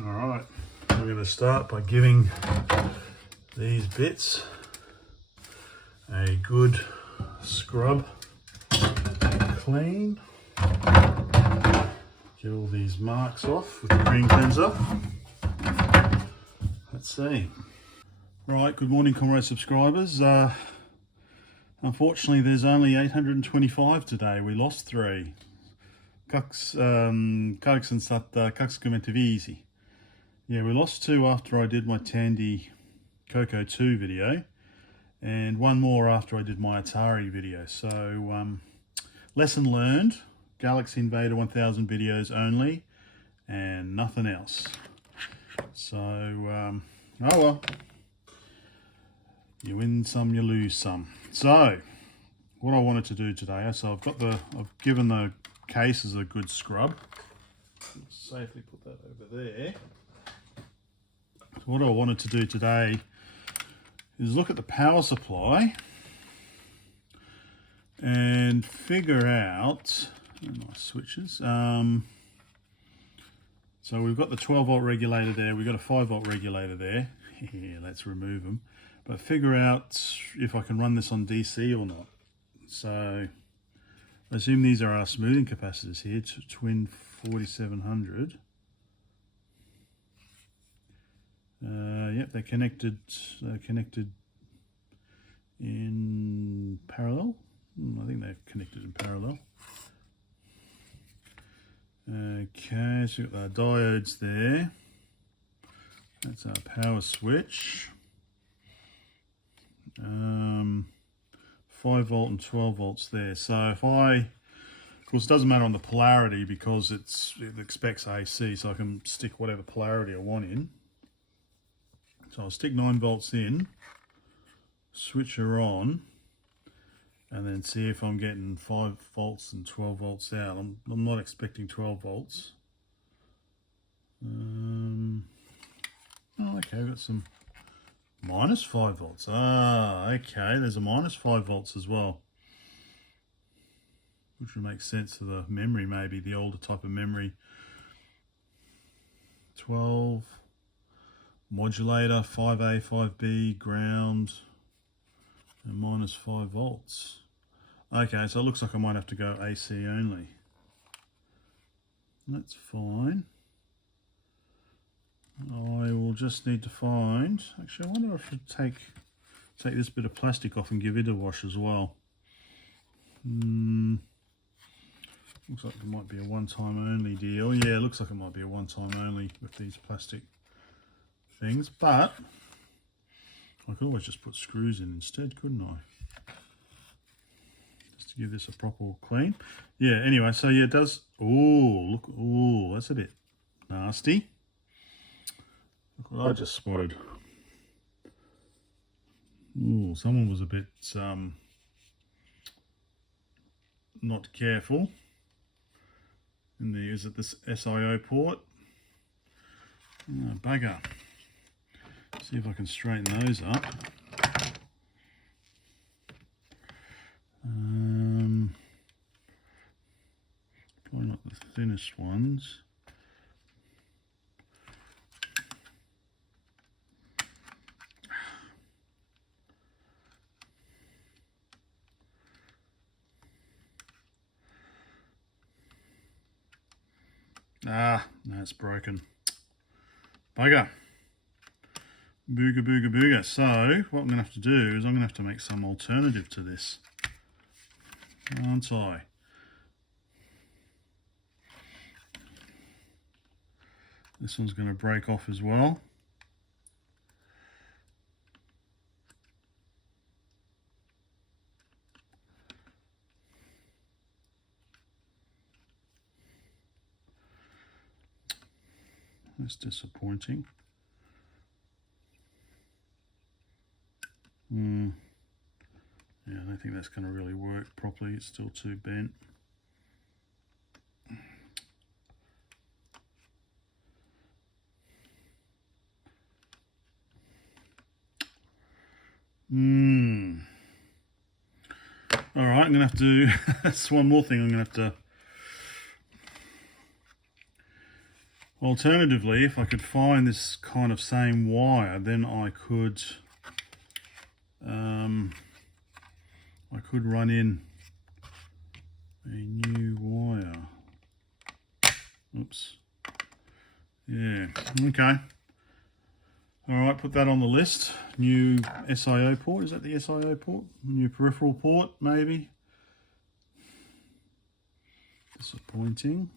Alright, we're going to start by giving these bits a good scrub clean. Get all these marks off with the green cleanser. Let's see. Right, good morning comrade subscribers. Unfortunately there's only 825 today. We lost 3. Kaks kommer easy. Yeah, we lost 2 after I did my Tandy Coco 2 video, and 1 more after I did my Atari video. So, lesson learned, Galaxy Invader 1000 videos only, and nothing else. So, oh well. You win some, you lose some. So, what I wanted to do today, so I've given the cases a good scrub. Safely put that over there. So what I wanted to do today is look at the power supply and figure out my switches. So we've got the 12 volt regulator there, we've got a 5 volt regulator there. Yeah, let's remove them. But figure out if I can run this on DC or not. So I assume these are our smoothing capacitors here, twin 4700. Yep, they're connected in parallel. I think they're connected in parallel. Okay, so we've got our diodes there. That's our power switch. 5 volt and 12 volts there. So if of course it doesn't matter on the polarity because it expects AC, so I can stick whatever polarity I want in. So I'll stick 9 volts in, switch her on, and then see if I'm getting 5 volts and 12 volts out. I'm not expecting 12 volts. Oh, okay, we've got some minus 5 volts. Ah, okay, there's a minus 5 volts as well. Which would make sense for the memory, maybe, the older type of memory. 12, modulator, 5A, 5B, ground, and minus 5 volts. Okay, so it looks like I might have to go AC only. That's fine. I will just need to find, actually I wonder if I should take this bit of plastic off and give it a wash as well. Looks like it might be a one-time only deal. Yeah, it looks like it might be a one-time only with these plastic things, but I could always just put screws in instead, couldn't I? Just to give this a proper clean. Yeah, anyway, so yeah, it does. Oh, look, oh, that's a bit nasty. Look what I just spotted. Ooh, someone was a bit not careful. Is it this SIO port? Oh, bugger. See if I can straighten those up. Probably not the thinnest ones. Ah, that's broken. Bugger. Booga, booga, booga. So, what I'm going to have to do is I'm going to have to make some alternative to this. Aren't I? This one's going to break off as well. That's disappointing. Yeah, I don't think that's going to really work properly. It's still too bent. Alright, I'm going to have to do, that's one more thing I'm going to have to Alternatively, if I could find this kind of same wire, then I could run in a new wire. Oops. Yeah, okay. Alright, put that on the list. New SIO port, is that the SIO port? New peripheral port, maybe? Disappointing.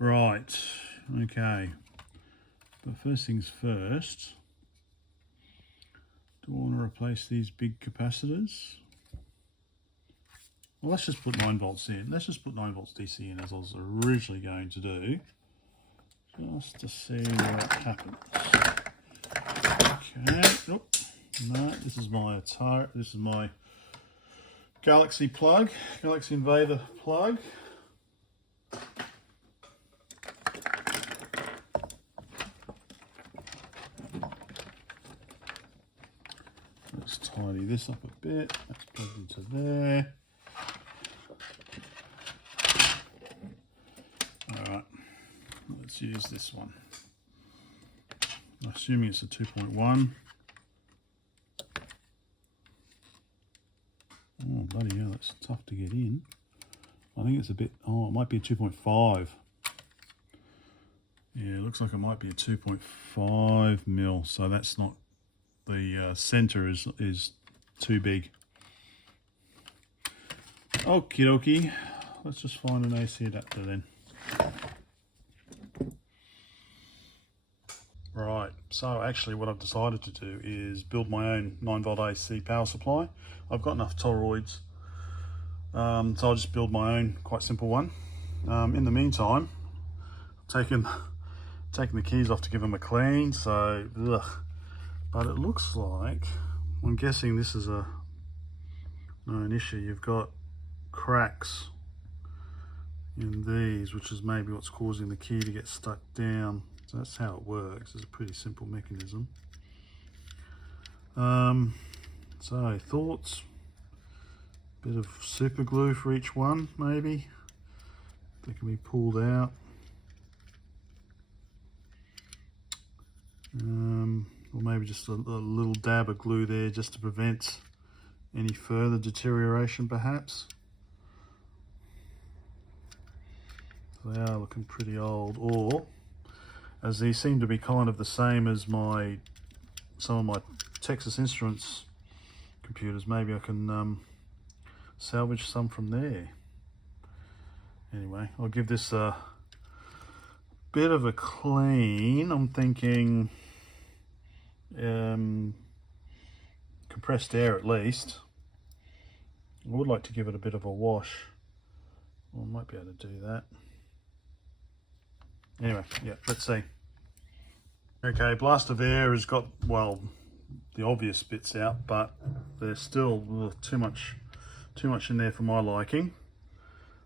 Right, okay. But first things first, do I want to replace these big capacitors? Well, let's just put 9 volts in. Let's just put 9 volts DC in, as I was originally going to do, just to see what happens. Okay, oh, no, this is my Atari, this is my Galaxy plug, Galaxy Invader plug. Let's tidy this up a bit. That's plugged into there. Alright, let's use this one. I'm assuming it's a 2.1. Oh, bloody hell, it's tough to get in. I think it's a bit, oh, it might be a 2.5. Yeah, it looks like it might be a 2.5 mil, so that's not, the center is too big. Okie dokie, let's just find an AC adapter then. Right, so actually what I've decided to do is build my own 9 volt AC power supply. I've got enough toroids, so I'll just build my own quite simple one. In the meantime, I've taken the keys off to give them a clean, so ugh. But it looks like, I'm guessing this is an issue. You've got cracks in these, which is maybe what's causing the key to get stuck down. So that's how it works. It's a pretty simple mechanism. So thoughts, bit of super glue for each one maybe. They can be pulled out. Or maybe just a little dab of glue there just to prevent any further deterioration perhaps. They are looking pretty old, or as these seem to be kind of the same as some of my Texas Instruments computers, maybe I can salvage some from there. Anyway, I'll give this a bit of a clean. I'm thinking compressed air at least. I would like to give it a bit of a wash. Well, I might be able to do that. Anyway, yeah, let's see. Okay, blast of air has got, well, the obvious bits out, but there's still too much in there for my liking.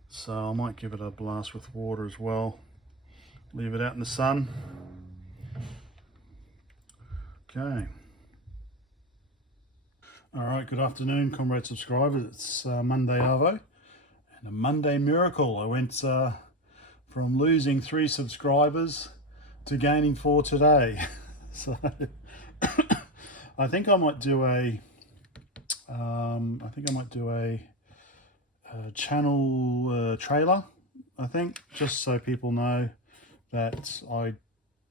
So I might give it a blast with water as well. Leave it out in the sun. Okay. All right, good afternoon, comrade subscribers. It's Monday Arvo and a Monday miracle. I went from losing 3 subscribers to gaining 4 today. So I think I might do a channel trailer, I think, just so people know that I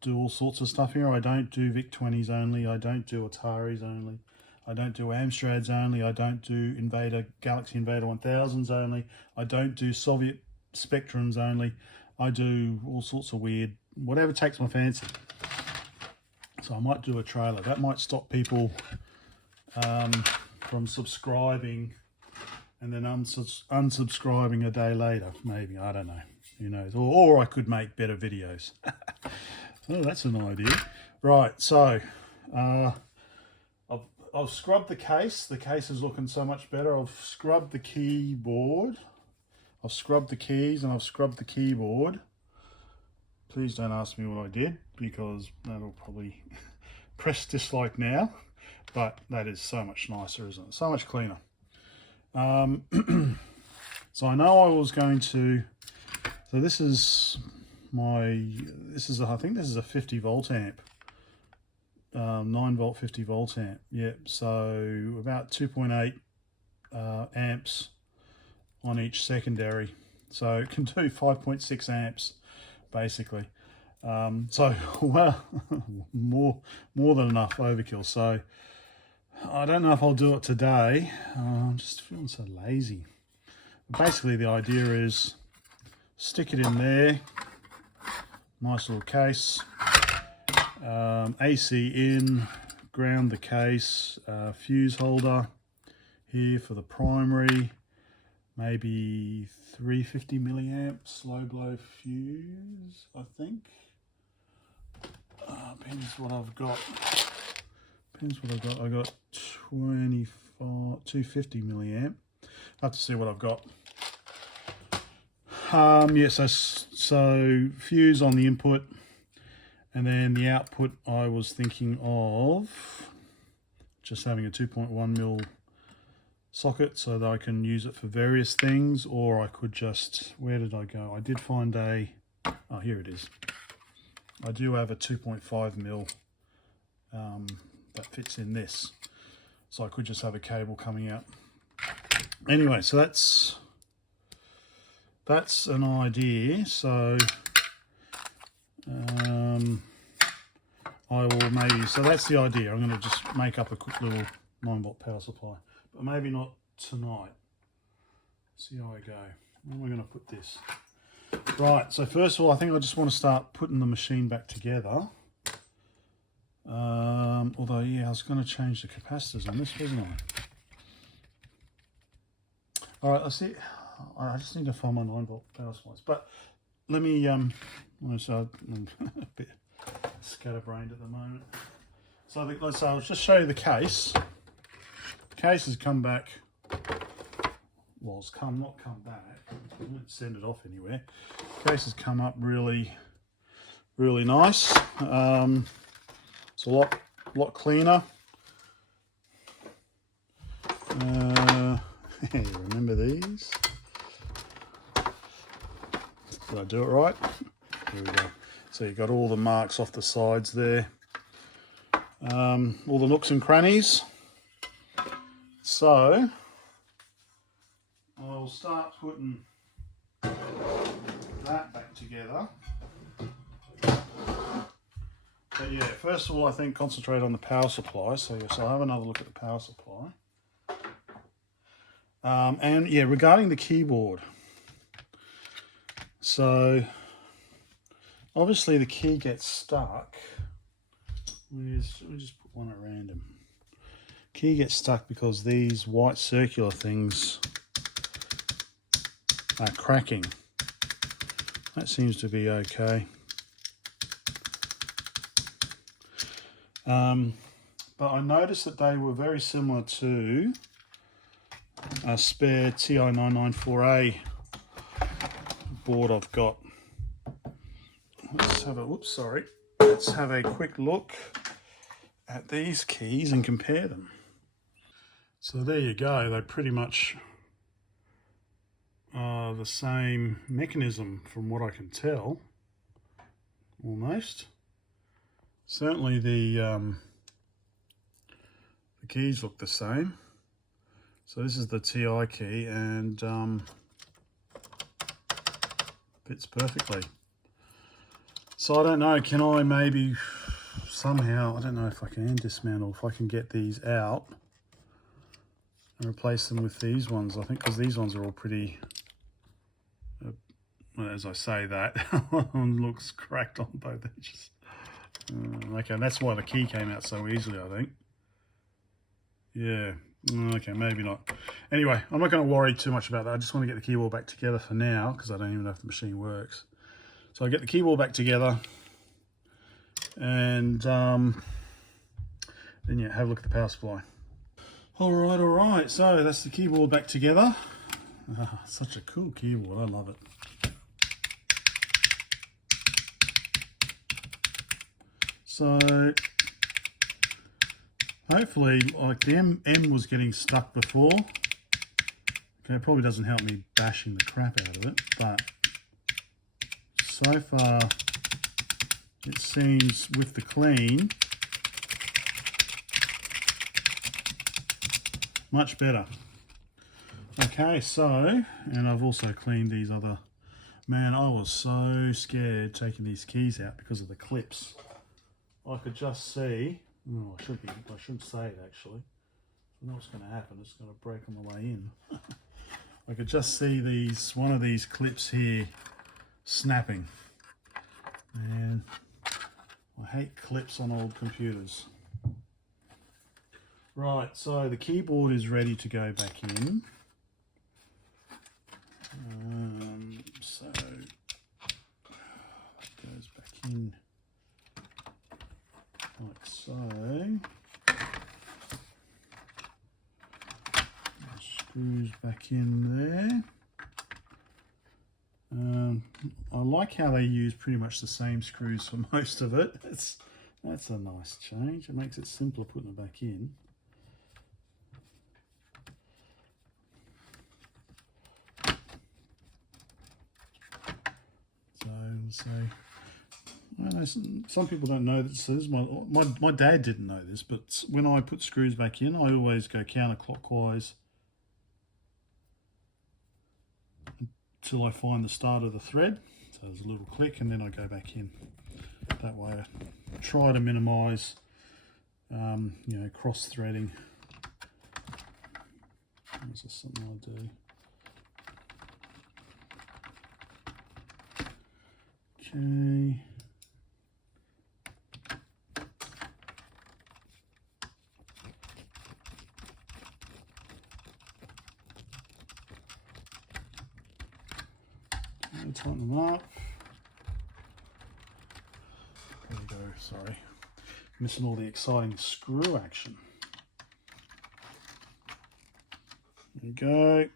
do all sorts of stuff here. I don't do VIC-20s only, I don't do Ataris only, I don't do Amstrads only, I don't do Galaxy Invader 1000s only, I don't do Soviet Spectrums only. I do all sorts of weird, whatever takes my fancy. So I might do a trailer. That might stop people from subscribing and then unsubscribing a day later, maybe, I don't know, who knows. Or I could make better videos. Oh, that's an idea. Right, so I've scrubbed the case. The case is looking so much better. I've scrubbed the keyboard. I've scrubbed the keys and I've scrubbed the keyboard. Please don't ask me what I did, because that'll probably press dislike now. But that is so much nicer, isn't it? So much cleaner. So I know I was going to So this is I think this is a 50 volt amp, 9 volt 50 volt amp. Yep. So about 2.8 amps on each secondary. So it can do 5.6 amps basically. So well, more than enough overkill. So I don't know if I'll do it today. I'm just feeling so lazy. But basically the idea is stick it in there, nice little case, AC in, ground the case, fuse holder here for the primary, maybe 350 milliamps slow blow fuse, I think. Depends what I've got. I got 250 milliamp. I have to see what I've got. Yeah, so fuse on the input, and then the output I was thinking of just having a 2.1 mil socket so that I can use it for various things, or I could just, where did I go? I did find a, oh, here it is. I do have a 2.5 mil that fits in this, so I could just have a cable coming out. Anyway, so that's an idea. So I will maybe, so that's the idea. I'm going to just make up a quick little 9 volt power supply, but maybe not tonight. See how I go. Where am I going to put this? Right, so first of all, I think I just want to start putting the machine back together. Although, yeah, I was going to change the capacitors on this, wasn't I? All right, let's see. I just need to find my 9 volt power supplies. But let me, so I'm a bit scatterbrained at the moment. So I'll just show you the case. The case has come back. Well, it's not come back. I won't send it off anywhere. The case has come up really, really nice. It's a lot cleaner. Remember these? Did I do it right? Here we go. So you've got all the marks off the sides there. All the nooks and crannies. So I'll start putting that back together. But yeah, first of all, I think concentrate on the power supply. So yes, I'll have another look at the power supply. And yeah, regarding the keyboard. So obviously the key gets stuck. Let me just put one at random. Key gets stuck because these white circular things are cracking. That seems to be okay. But I noticed that they were very similar to a spare TI-994A board I've got. Let's have a quick look at these keys and compare them. So there you go, they pretty much are the same mechanism from what I can tell, almost. Certainly the keys look the same. So this is the TI key, and fits perfectly. So I don't know, can I maybe somehow, I don't know if I can dismantle, if I can get these out and replace them with these ones, I think, because these ones are all pretty, well, as I say that, one looks cracked on both edges. Okay, and that's why the key came out so easily, I think. Yeah, okay, maybe not. Anyway, I'm not going to worry too much about that. I just want to get the keyboard back together for now, because I don't even know if the machine works. So I get the keyboard back together, and then yeah, have a look at the power supply. All right, so that's the keyboard back together. Such a cool keyboard, I love it. So hopefully, like the M was getting stuck before. Okay, it probably doesn't help me bashing the crap out of it, but so far it seems with the clean much better. Okay, so, and I've also cleaned these other, man, I was so scared taking these keys out because of the clips. I could just see, oh, I should say it actually. I know what's going to happen, it's going to break on the way in. I could just see one of these clips here snapping. And I hate clips on old computers. Right, so the keyboard is ready to go back in. So it goes back in like so. Screws back in there. I like how they use pretty much the same screws for most of it. That's a nice change. It makes it simpler putting it back in. So I know some people don't know this. My dad didn't know this, but when I put screws back in, I always go counterclockwise until I find the start of the thread. So there's a little click and then I go back in. That way I try to minimise cross threading. This is something I do. Okay. Tighten them up. There we go, sorry. Missing all the exciting screw action. There you go.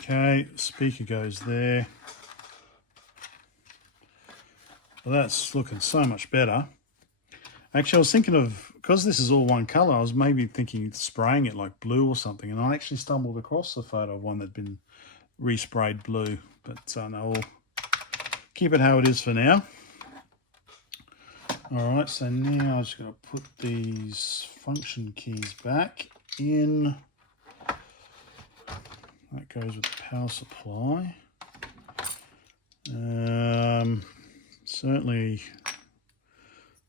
Okay, speaker goes there. Well, that's looking so much better. Actually, I was thinking of, because this is all one colour, I was maybe thinking of spraying it like blue or something, and I actually stumbled across a photo of one that had been resprayed blue, but no, we'll keep it how it is for now. Alright, so now I'm just going to put these function keys back in. That goes with the power supply. Certainly,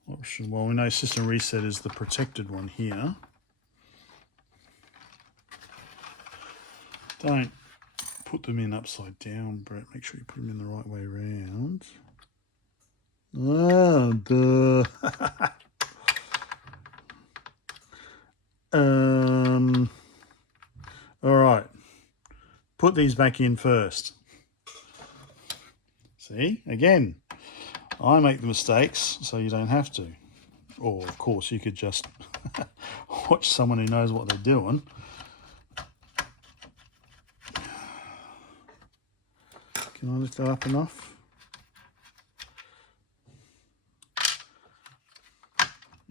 well, we know system reset is the protected one here. Don't put them in upside down, Brett. Make sure you put them in the right way around. Oh, duh. All right. Put these back in first. See, again, I make the mistakes so you don't have to. Or, of course, you could just watch someone who knows what they're doing. Can I lift that up enough?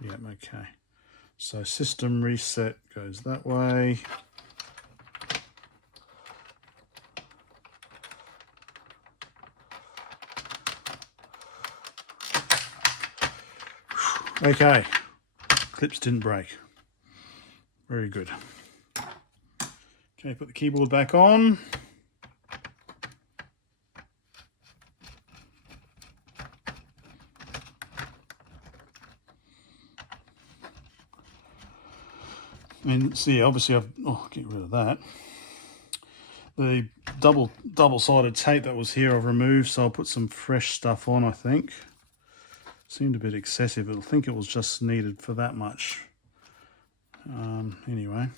Yeah, okay. So system reset goes that way. Okay, clips didn't break. Very good. Okay, put the keyboard back on. And see, obviously I've, get rid of that. The double-sided tape that was here I've removed, so I'll put some fresh stuff on, I think. Seemed a bit excessive. I think it was just needed for that much. Anyway.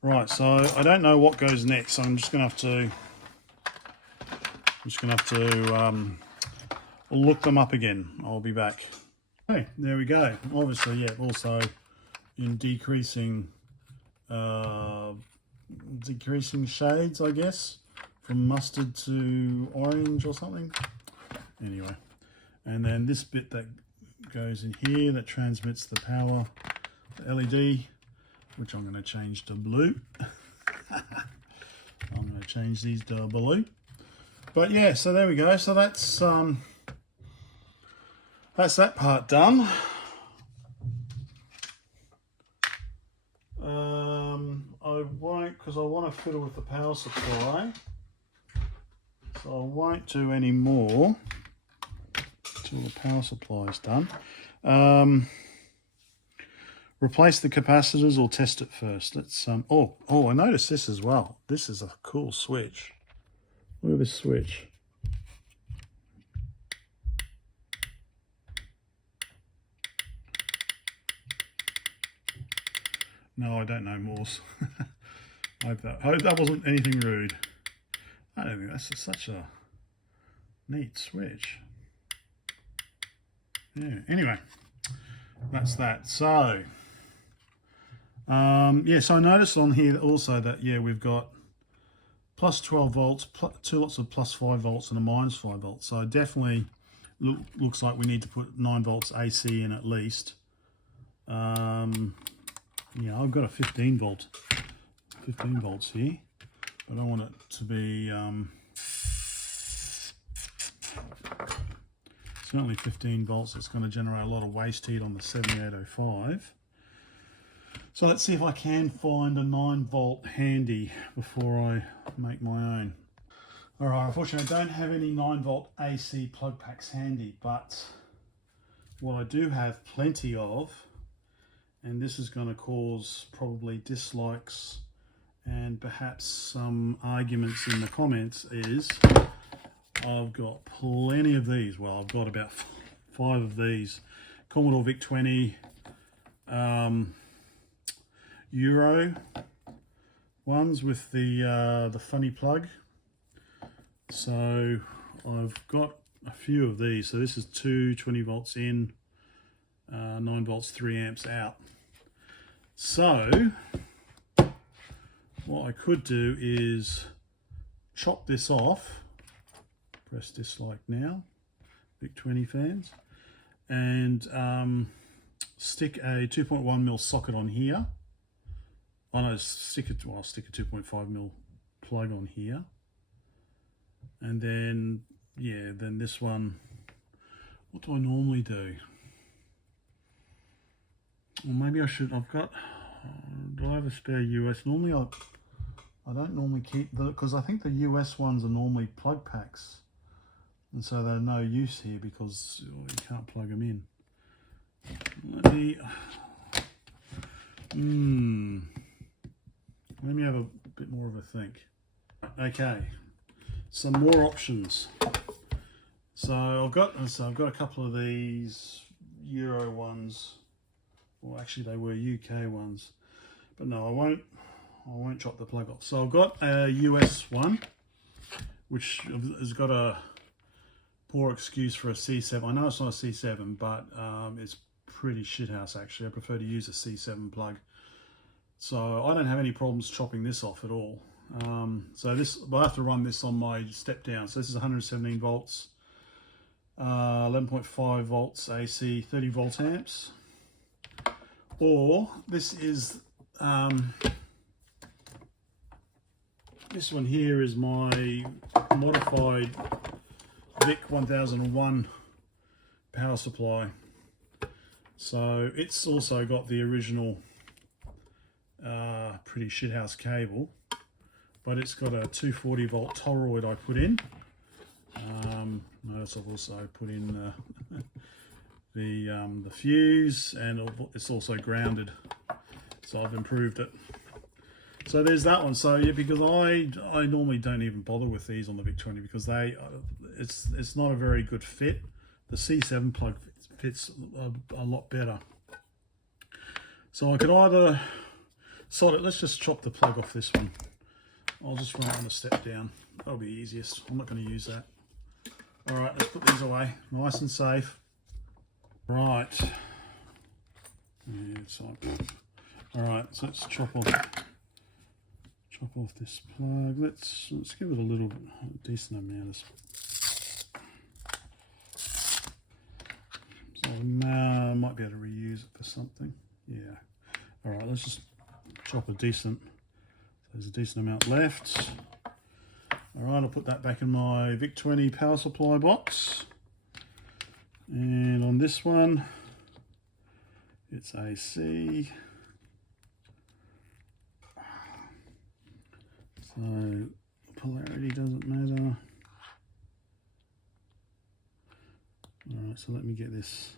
Right, so I don't know what goes next, so I'm just gonna have to look them up again. I'll be back. Okay, there we go. Obviously, yeah, also in decreasing shades, I guess, from mustard to orange or something. Anyway, and then this bit that goes in here that transmits the power, the LED, which I'm going to change to blue. change these to blue. But yeah, so there we go. So that's that part done. I won't, because I want to fiddle with the power supply, so I won't do any more till the power supply is done. Replace the capacitors or test it first. Let's oh, I noticed this as well. This is a cool switch. Look at this switch. No, I don't know Morse. I hope that wasn't anything rude. I don't think that's such a neat switch. Yeah, anyway, that's that. So, yeah, so I noticed on here also that, yeah, we've got plus 12 volts, two lots of plus 5 volts and a minus 5 volts. So definitely looks like we need to put 9 volts AC in at least. Yeah, I've got a 15 volts here. I don't want it to be certainly 15 volts. It's going to generate a lot of waste heat on the 7805. So let's see if I can find a 9 volt handy before I make my own. Alright, unfortunately I don't have any 9 volt AC plug packs handy, but what I do have plenty of, and this is going to cause probably dislikes and perhaps some arguments in the comments, is I've got plenty of these. Well, I've got about 5 of these Commodore VIC-20 Euro ones with the funny plug. So I've got a few of these. So this is 20 volts in, 9 volts, 3 amps out. So what I could do is chop this off, press dislike now, VIC-20 fans, and stick a 2.1mm socket on here. Oh no, I'll stick a 2.5mm plug on here. And then, yeah, then this one, what do I normally do? Well, maybe I should, do I have a spare US? Normally I don't normally keep because I think the US ones are normally plug packs. And so they're no use here because you can't plug them in. Let me have a bit more of a think. Okay, some more options. So I've got a couple of these Euro ones. Well, actually they were UK ones, but no, I won't chop the plug off. So I've got a US one, which has got a poor excuse for a C7. I know it's not a C7, but it's pretty shithouse actually. I prefer to use a C7 plug. So I don't have any problems chopping this off at all. So I'll have to run this on my step down. So this is 117 volts, 11.5 volts AC, 30 volt amps. Or this is this one here is my modified VIC-1001 power supply. So it's also got the original pretty shithouse cable, but it's got a 240 volt toroid I put in. Notice I've also put in the fuse, and it's also grounded, so I've improved it. So there's that one. So yeah, because I normally don't even bother with these on the VIC-20 because it's not a very good fit. The C7 plug fits a lot better. So I could either solder it. Let's just chop the plug off this one. I'll just run it on a step down. That'll be easiest. I'm not going to use that. All right, let's put these away, nice and safe. Right. Yeah, it's like, all right, so let's chop off this plug. Let's give it a decent amount of. So I might be able to reuse it for something. Yeah. All right, let's just chop a decent. So there's a decent amount left. All right, I'll put that back in my VIC-20 power supply box. And on this one, it's AC. So polarity doesn't matter. All right, so let me get this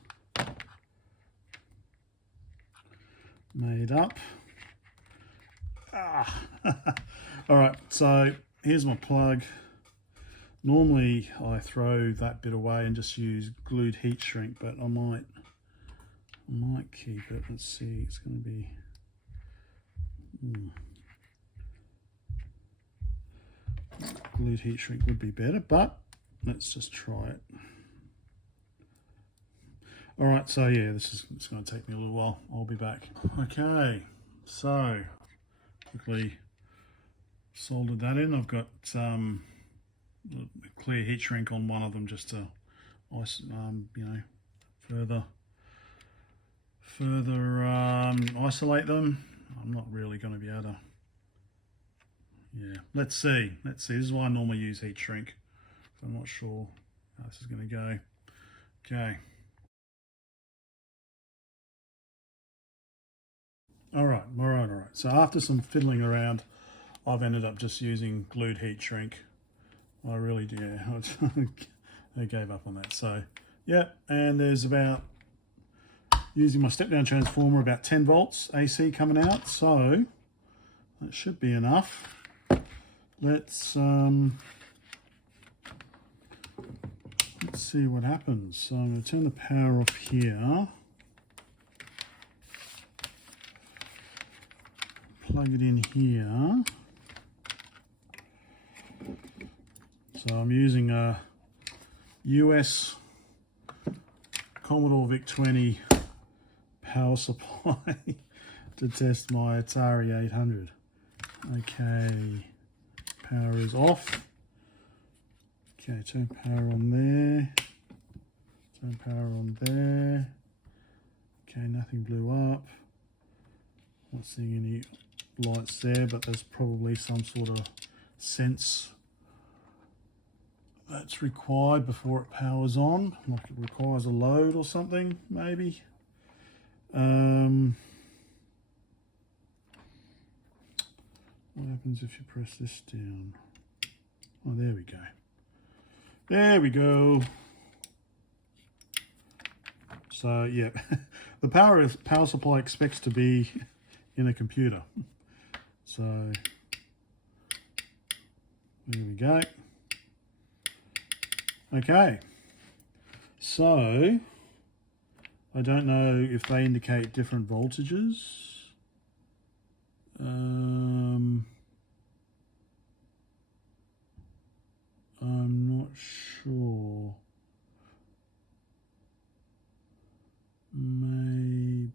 made up. All right, so here's my plug. Normally I throw that bit away and just use glued heat shrink, but I might keep it. Let's see, it's going to be glued heat shrink would be better, but let's just try it. All right, so yeah, it's going to take me a little while. I'll be back. Okay, so quickly soldered that in. I've got clear heat shrink on one of them just to you know, further isolate them. I'm not really going to be able to. Yeah, let's see. This is why I normally use heat shrink. I'm not sure how this is going to go. Okay. All right. So after some fiddling around, I've ended up just using glued heat shrink. I really do. Yeah, I gave up on that. So yeah, and there's about, using my step down transformer, about 10 volts AC coming out. So that should be enough. Let's see what happens. So I'm going to turn the power off here. Plug it in here. So I'm using a US Commodore VIC-20 power supply to test my Atari 800. Okay, power is off. Okay, turn power on there. Turn power on there. Okay, nothing blew up. Not seeing any lights there, but there's probably some sort of sense that's required before it powers on, like it requires a load or something, maybe. What happens if you press this down? Oh, there we go. There we go. So yeah, the power supply expects to be in a computer. So there we go. Okay, so I don't know if they indicate different voltages. I'm not sure. Maybe,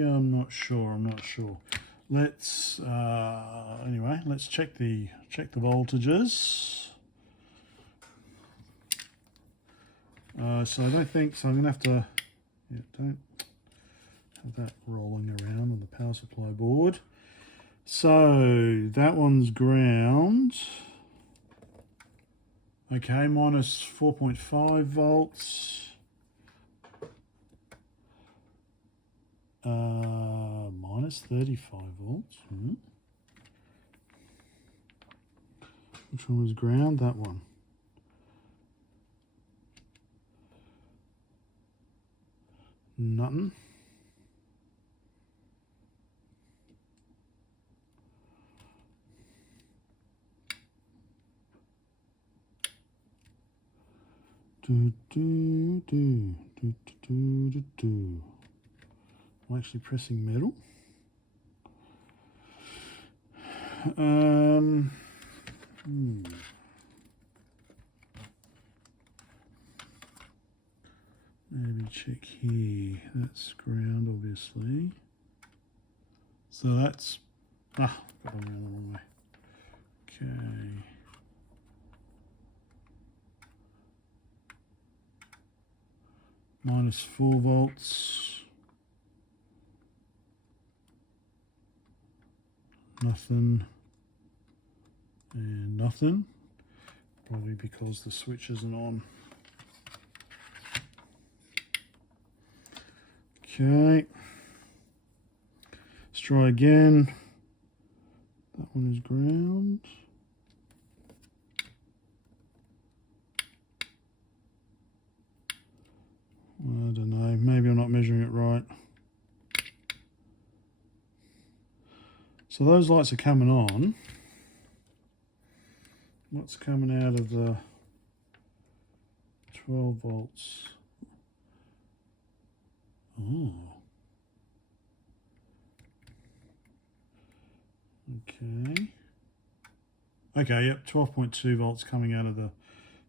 I'm not sure. Let's anyway, let's check the voltages. So I don't think so. I'm gonna have to, yeah, don't have that rolling around on the power supply board. So that one's ground. Okay, minus 4.5 volts. Minus 35 volts. Which one was ground? That one. Nothing. I'm actually pressing metal. Maybe check here. That's ground, obviously. So that's got one around the wrong way. Okay. Minus 4 volts. Nothing. And nothing, probably because the switch isn't on. Okay, let's try again. That one is ground. I don't know, maybe I'm not measuring it right. So those lights are coming on. What's coming out of the 12 volts? Oh. Okay. Okay, yep, 12.2 volts coming out of the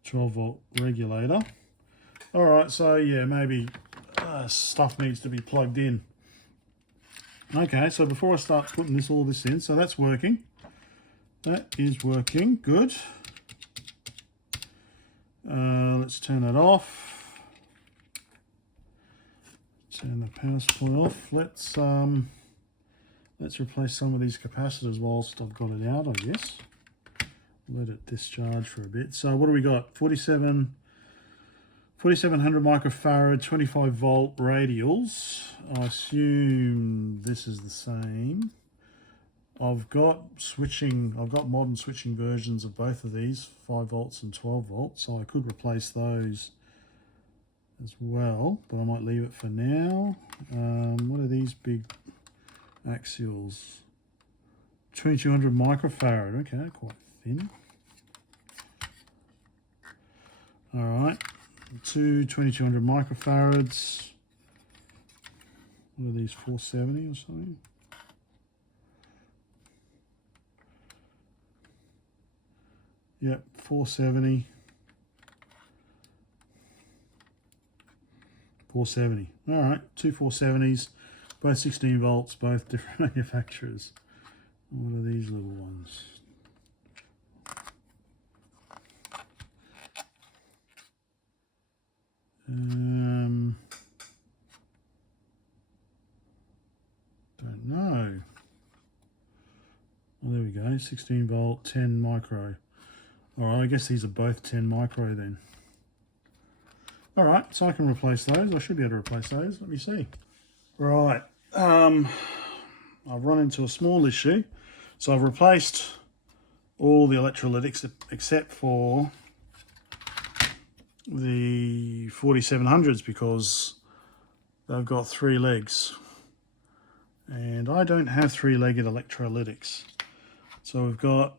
12 volt regulator. All right, so yeah, maybe stuff needs to be plugged in. Okay, so before I start putting all this in, so that's working. That is working, good. Let's turn that off. Turn the power supply off. Let's replace some of these capacitors whilst I've got it out, I guess. Let it discharge for a bit. So what do we got? 4700 microfarad, 25 volt radials. I assume this is the same. I've got modern switching versions of both of these, 5 volts and 12 volts, so I could replace those as well, but I might leave it for now. What are these big axials? 2200 microfarad, okay, quite thin. All right, two 2200 microfarads. What are these, 470 or something? Yep, 470. 470. All right, two 470s, both 16 volts, both different manufacturers. What are these little ones? Don't know. Oh, there we go, 16 volt, 10 micro. All right, I guess these are both 10 micro then. All right, so I can replace those. I should be able to replace those. Let me see. Right, I've run into a small issue. So I've replaced all the electrolytics except for the 4700s because they've got 3 legs. And I don't have 3-legged electrolytics. So we've got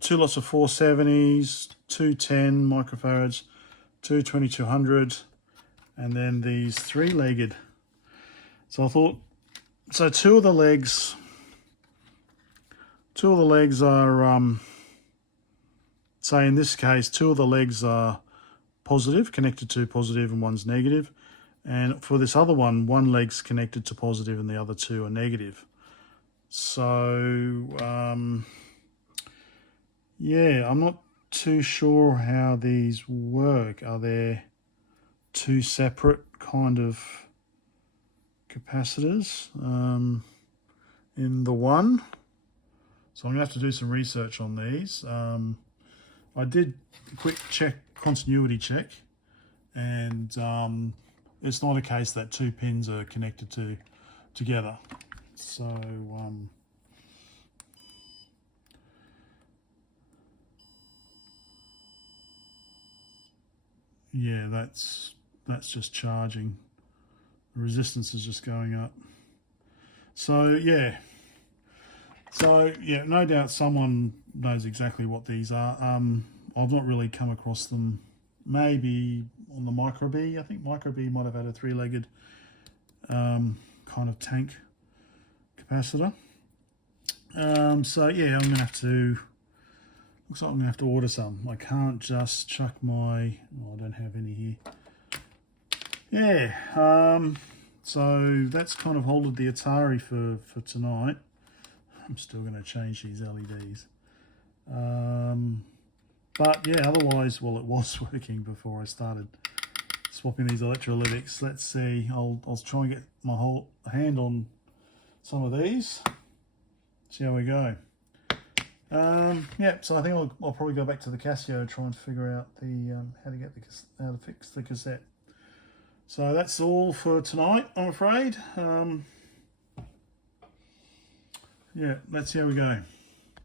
2 lots of 470s, 2 10 microfarads, 2 2200, and then these 3-legged. So I thought, so two of the legs are, say in this case, 2 of the legs are positive, connected to positive, and one's negative. And for this other one, 1 leg's connected to positive and the other 2 are negative. So, yeah, I'm not too sure how these work. Are there 2 separate kind of capacitors in the one? So I'm going to have to do some research on these. I did a quick continuity check, and it's not a case that 2 pins are connected together. So yeah, that's just charging. The resistance is just going up. So yeah, no doubt someone knows exactly what these are. I've not really come across them. Maybe on the Micro B. I think Micro B might have had a 3-legged kind of tank capacitor. So yeah, I'm gonna have to. Looks like I'm gonna have to order some. I can't just chuck my. Oh, I don't have any here. Yeah. So that's kind of halted the Atari for tonight. I'm still going to change these LEDs. But yeah, otherwise, well, it was working before I started swapping these electrolytics. Let's see. I'll try and get my hand on some of these. See how we go. Yeah, so I think I'll probably go back to the Casio and try and figure out the how to fix the cassette. So that's all for tonight, I'm afraid. Yeah, let's see how we go.